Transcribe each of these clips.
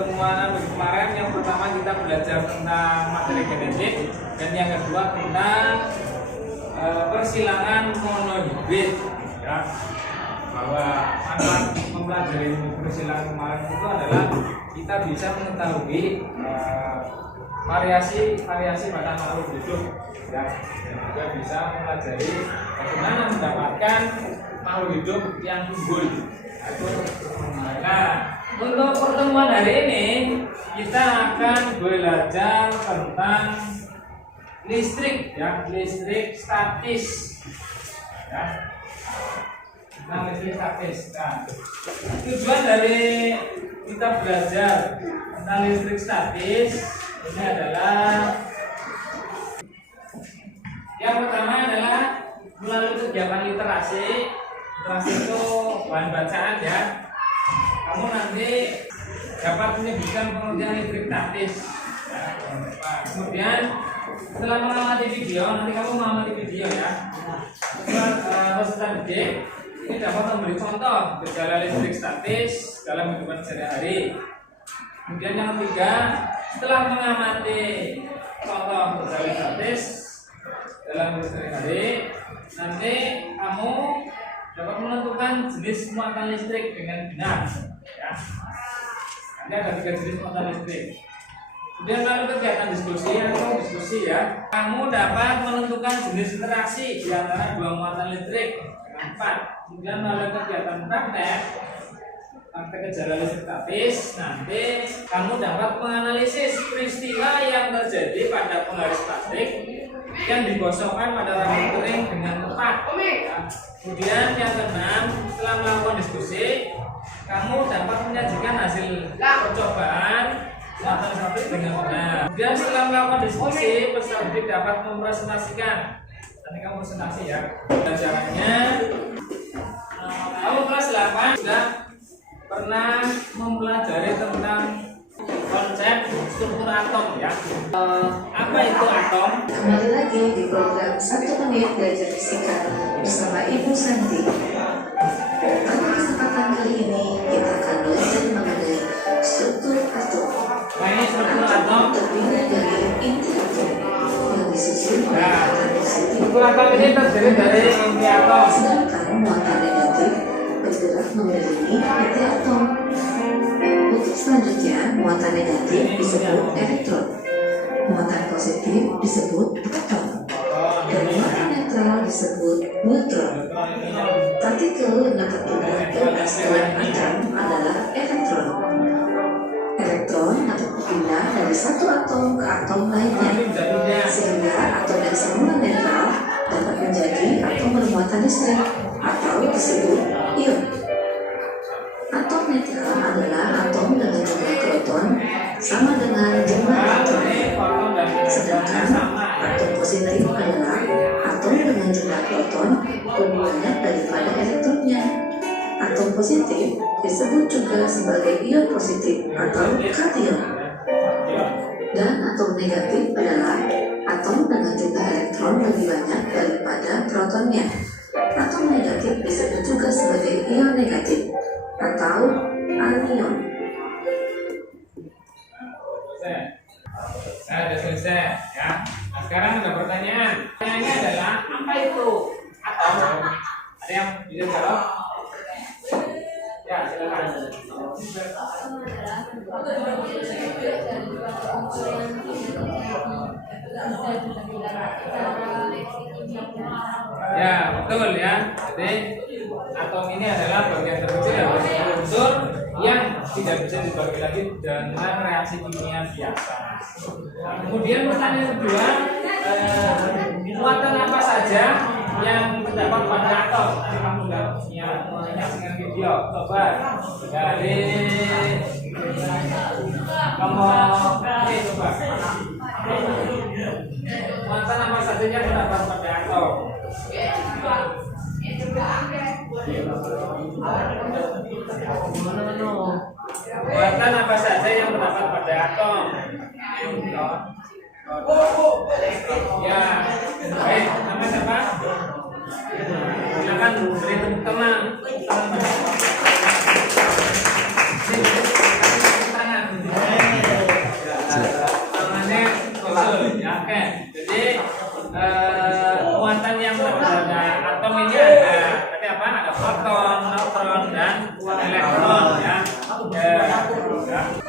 pertemuan kemarin, yang pertama kita belajar tentang materi genetik, dan yang kedua tentang persilangan monohibrid, ya. Bahwa manfaat mempelajari persilangan kemarin itu adalah kita bisa mengetahui variasi pada makhluk hidup, ya. Dan juga bisa mempelajari bagaimana mendapatkan makhluk hidup yang unggul. Nah, untuk pertemuan hari ini kita akan belajar tentang listrik, ya, listrik statis, ya, tentang listrik statis. Nah, tujuan dari kita belajar tentang listrik statis ini adalah yang pertama adalah melalui kegiatan literasi. Literasi itu bahan bacaan, ya. Kamu nanti dapat menyebutkan pengertian listrik statis. Nah, kemudian setelah mengamati video, nanti kamu mengamati video, ya. Peserta didik ini dapat memberi contoh gejala listrik statis dalam kehidupan sehari-hari. Kemudian yang ketiga, setelah mengamati contoh gejala statis dalam listrik sehari-hari, nanti kamu dapat menentukan jenis muatan listrik dengan benar, ya. Nanti ada 3 jenis muatan listrik. Kemudian lalu kegiatan diskusi atau diskusi, ya. Kamu dapat menentukan jenis interaksi di antara 2 muatan listrik dengan 4. Kemudian melalui kegiatan praktek gejala listrik statis, nanti kamu dapat menganalisis peristiwa yang terjadi pada penggaris plastik yang digosokkan pada rambut kering dengan tepat, ya. Kemudian yang keenam, setelah melakukan diskusi, kamu dapat menyajikan hasil percobaan muatan statis dengan benar. Kemudian setelah melakukan diskusi, peserta didik dapat mempresentasikan. Nanti kamu presentasi, ya. Caranya, kamu kelas 8 sudah pernah mempelajari tentang konsep struktur atom, ya. Apa itu atom? Kembali lagi di program 1 menit belajar fisika bersama Ibu Santi. Pada kesempatan kali ini kita akan belajar mengenai struktur atom. Nah, ini struktur atom terdiri dari inti atom yang disusun oleh muatan positif. Struktur atom ini terdiri dari inti atom. Sedangkan muatan negatif bergerak mengelilingi inti atom. Untuk selanjutnya, muatan negatif disebut elektron, muatan positif disebut proton, dan muatan netral disebut neutron. Partikel yang dapat bergerak setelah atom adalah elektron. Elektron dapat berpindah dari satu atom ke atom lainnya, sehingga atom yang semula netral dapat menjadi atom bermuatan listrik atau disebut ion. Atom netral adalah atom dengan jumlah proton sama dengan jumlah atom. Sedangkan atom positif adalah atom dengan jumlah proton lebih banyak daripada elektronnya. Atom positif disebut juga sebagai ion positif atau kation. Dan atom negatif adalah atom dengan jumlah elektron lebih banyak daripada protonnya. Atom negatif disebut juga sebagai ion negatif atau anion. Saya sudah selesai, ya. Nah, sekarang ada pertanyaan. Pertanyaannya adalah apa itu atom? Ada yang bisa jawab? Ya, silakan. Ya, betul, ya. Jadi atom ini adalah bagian terkecil dari unsur yang tidak bisa dibagi lagi dengan reaksi kimia biasa. Nah, kemudian pertanyaan kedua, muatan apa saja yang terdapat pada atom? Nanti kamu sudah menyaksikan video. Coba dari nomor ini, coba. Muatan apa saja yang terdapat pada atom? Muatan apa saja yang terdapat pada atom? Ya, baik. Nama siapa? Silakan beri tepuk tangan. Tangan.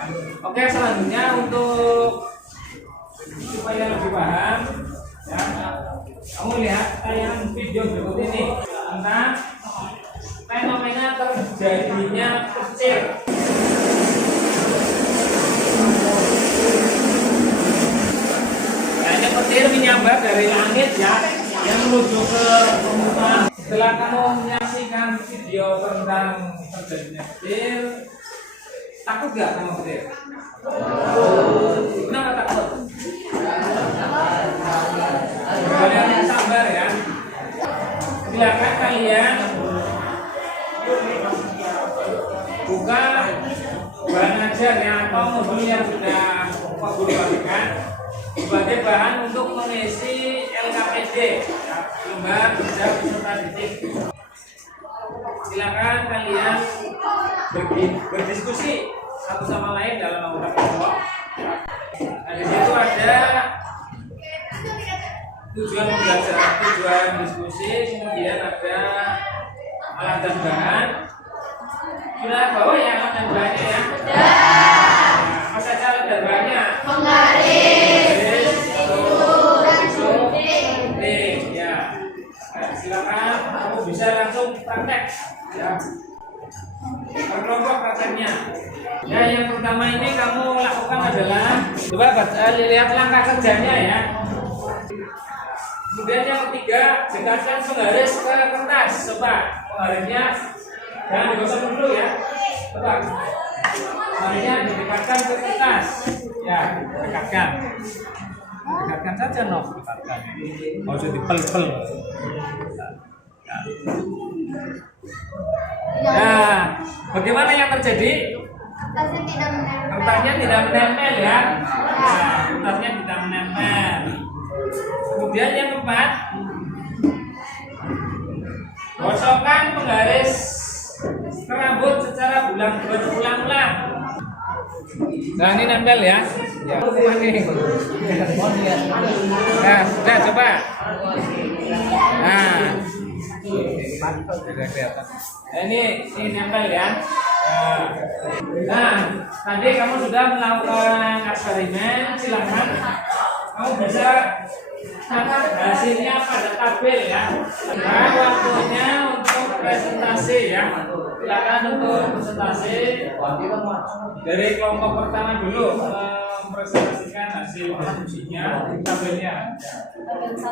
Oke, selanjutnya untuk supaya lebih paham, ya, kamu lihat tayangan video berikut ini tentang fenomena terjadinya petir. Kayaknya petir menyambar dari langit ya, yang menuju ke permukaan. Setelah kamu menyaksikan video tentang terjadinya petir, takut gak sama petir? Kenapa takut? Kalian sabar ya. Silakan kalian buka bahan ajar ya, atau mobil yang sudah Pak Guru bagikan sebagai bahan untuk mengisi LKPD ya, lembar kerja peserta didik. Silakan kalian berdiskusi satu sama lain dalam anggota kelompok. Nah, di situ ada tujuan pembelajaran, tujuan diskusi, kemudian ada alat dan bahan. Sudah bawa ya alat dan bahannya ya? Apa saja alat dan bahannya? Penggaris, ya. Nah, silakan kamu bisa langsung praktek ya. Berkelompok prakteknya. Ya, yang pertama ini kamu lakukan adalah coba baca, lihat langkah kerjanya ya. Kemudian yang ketiga, dekatkan penggaris ke kertas. Coba penggarisnya jangan digosok dulu ya. Coba penggarisnya didekatkan ke kertas. Ya, dekatkan. Dekatkan saja noh, dekatkan. Mau usah dipel-pel. Nah, bagaimana yang terjadi? Kertasnya tidak menempel ya. Nah, kertasnya tidak menempel. Kemudian yang keempat, gosokkan penggaris ke rambut secara berulang-ulang. Nah, ini nempel ya. Ya, nah, sudah coba. Nah, ini nempel ya. Nah, tadi kamu sudah melakukan eksperimen, silakan kamu bisa catat hasilnya pada tabel ya. Nah, waktunya untuk presentasi ya. Silakan untuk presentasi dari kelompok pertama dulu mempresentasikan hasil diskusinya di tabelnya. Tabel 1.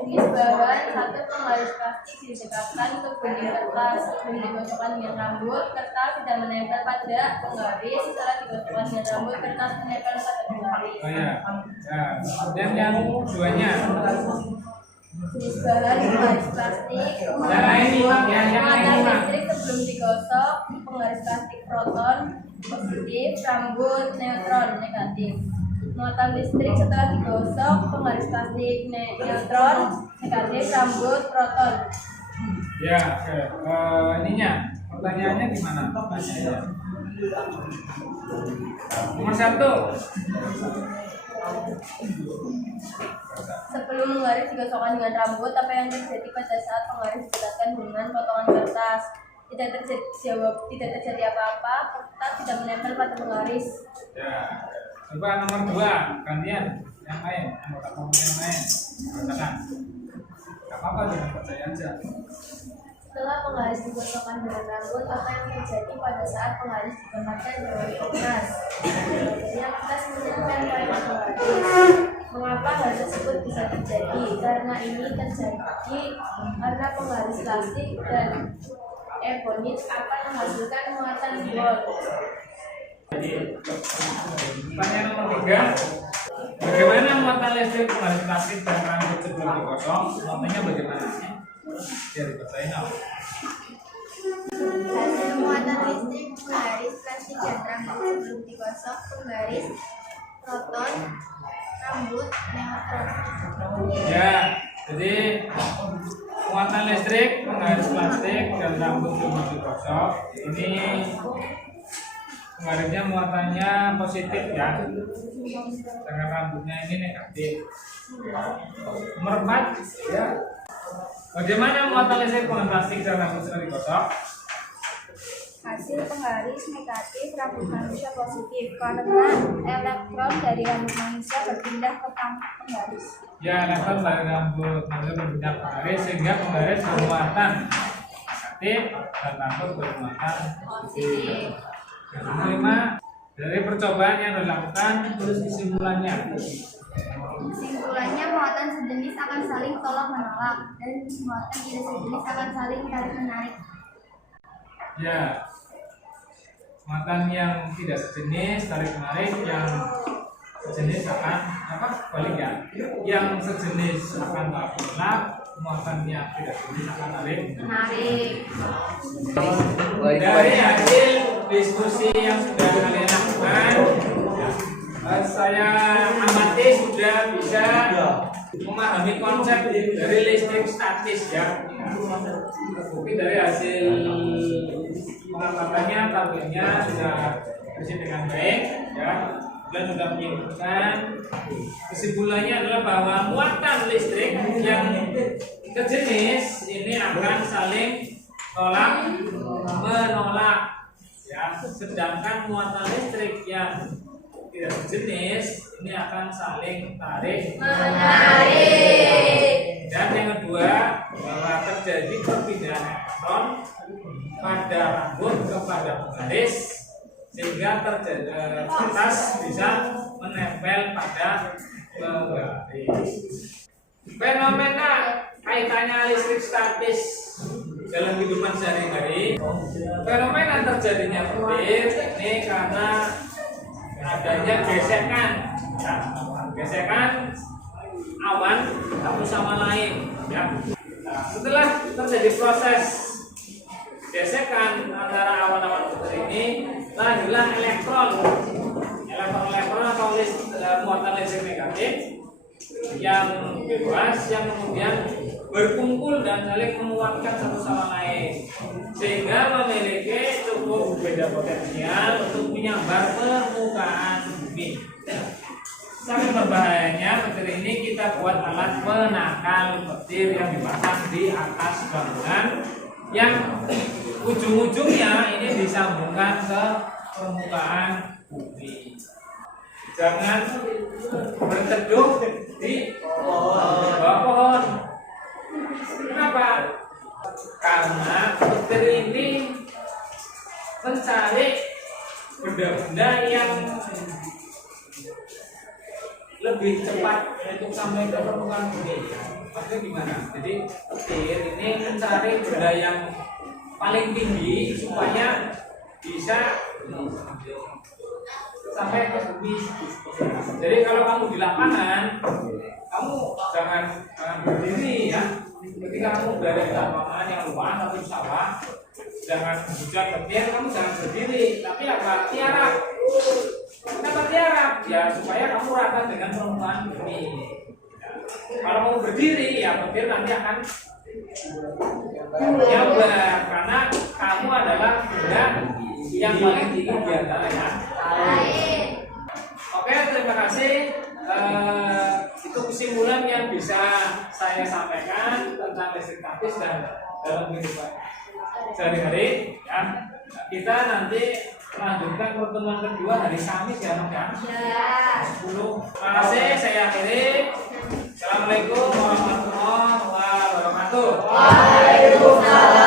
Tulis bawahan 1 penggaris plastik didekatkan untuk gunting kertas. Sebelum digosokkan dengan rambut, kertas tidak menempel pada penggaris. Setelah digosokkan dengan rambut, kertas menempel pada penggaris. Oh ya. Ya. Dan yang keduanya. Tulis bawahan penggaris plastik. Muatan listrik sebelum digosok, penggaris plastik proton positif, rambut neutron negatif. Muatan listrik setelah digosok, penggaris plastik neutron negatif, rambut proton. Ya, oke. Ininya pertanyaannya gimana? Nomor 1. Sebelum penggaris digosokkan dengan rambut, apa yang terjadi pada saat penggaris didekatkan dengan potongan kertas? Tidak terjadi apa-apa, kertas tidak menempel pada penggaris. Ya. Coba nomor 2, gantian yang lain, anggota kelompok yang lain. Katakan. Gak apa-apa, jangan percaya aja. Setelah penggaris digosokkan dengan rambut, apa yang terjadi pada saat penggaris ditempatkan dengan kertas? Akhirnya kertas menempel pada penggaris. Mengapa hal tersebut bisa terjadi? Karena ini terjadi karena penggaris plastik dan ebonit akan menghasilkan muatan bol. Pertanyaan nomor 3. Bagaimana muatan listrik penggaris plastik dan rambut sebelum digosok? Muatannya bagaimana? Ya, dipercayain apa? Hasil muatan listrik penggaris plastik dan rambut sebelum digosok, penggaris proton, rambut neutron. Ya, jadi muatan listrik penggaris plastik dan rambut sebelum digosok ini penggarisnya muatannya positif ya, dengan rambutnya ini negatif. Nomor 4 ya. Bagaimana muatan listrik penggaris plastik dan rambut sebelum digosok? Hasil penggaris negatif rambut manusia positif karena elektron dari rambut manusia berpindah ke penggaris. Ya, elektron dari rambut manusia berpindah ke penggaris sehingga penggaris bermuatan negatif dan rambut bermuatan positif. Yang kelima, dari percobaan yang dilakukan terus kesimpulannya. Kesimpulannya, muatan sejenis akan saling tolak menolak dan muatan tidak sejenis akan saling tarik menarik. Ya, muatan yang tidak sejenis tarik menarik, yang sejenis akan balik ya. Yang sejenis akan tarik menolak, muatan yang tidak sejenis akan tarik menarik. Dari hasil diskusi yang sudah kalian lakukan, saya amati sudah bisa memahami konsep dari listrik statis ya. Mungkin dari hasil pengamatannya, tabelnya sudah bersih dengan baik ya, dan sudah menyimpulkan kesimpulannya adalah bahwa muatan listrik yang sejenis ini akan saling tolak menolak ya, sedangkan muatan listrik yang tidak sejenis ini akan saling tarik menarik. Dan yang kedua, bahwa terjadi perpindahan elektron pada rambut kepada penggaris sehingga terjadi kertas bisa menempel pada penggaris. Fenomena kaitannya listrik statis dalam kehidupan sehari-hari. Fenomena terjadinya petir ini karena adanya gesekan, ya, gesekan awan satu sama lain. Ya. Nah, setelah terjadi proses gesekan antara awan-awan petir ini, lahirlah elektron atau muatan listrik negatif yang bebas yang kemudian berkumpul dan saling menguatkan satu sama lain sehingga memiliki cukup beda potensial untuk menyambar permukaan bumi. Sangat berbahayanya petir ini kita buat alat penakal petir yang dipasang di atas bangunan yang ujung-ujungnya ini disambungkan ke permukaan bumi. Jangan berteduh di bawah pohon. Kenapa? Karena petir ini mencari benda-benda yang lebih cepat untuk sampai ke permukaan bumi. Maksudnya gimana? Jadi petir ini mencari benda yang paling tinggi supaya bisa sampai ke bumi. Jadi kalau kamu di lapangan, kamu jangan berdiri ya. Ketika kamu berada di lapangan yang luas atau di sawah, jangan hujan petir, kamu jangan berdiri, tapi apa? Tiarap. Kenapa tiarap? Ya supaya kamu rata dengan permukaan bumi. Kalau kamu berdiri, ya petir nanti akan nyabar karena kamu adalah benda yang paling tinggi di antara yang lain. Oke, terima kasih. Itu kesimpulan yang bisa saya sampaikan tentang listrik statis dan dalam kehidupan sehari-hari. Ya, kita nanti lanjutkan pertemuan kedua hari Kamis ya, Nok ya. 10. Terima kasih. Saya akhiri. Assalamualaikum warahmatullahi wabarakatuh. Waalaikumsalam.